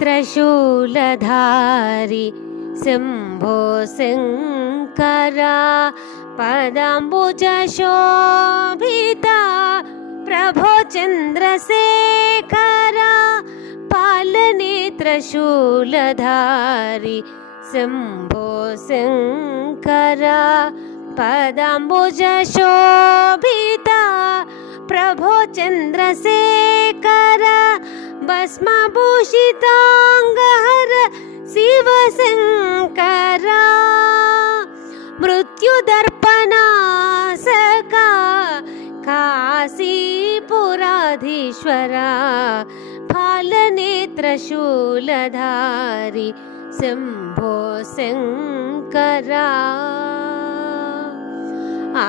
त्रिशूलधारि शम्भो शङ्करा पदाम्बुजशोभिता प्रभो चन्द्रशेखरा पालनेत्रशूलधारि शम्भो शङ्करा पदाम्बुजशोभिता प्रभो चन्द्रशेखर भस्मभूषिताङ्गहर शिवशङ्करा मृत्युदर्पणासका काशीपुराधीश्वरा फालनेत्रशूलधारि शम्भो शङ्करा आ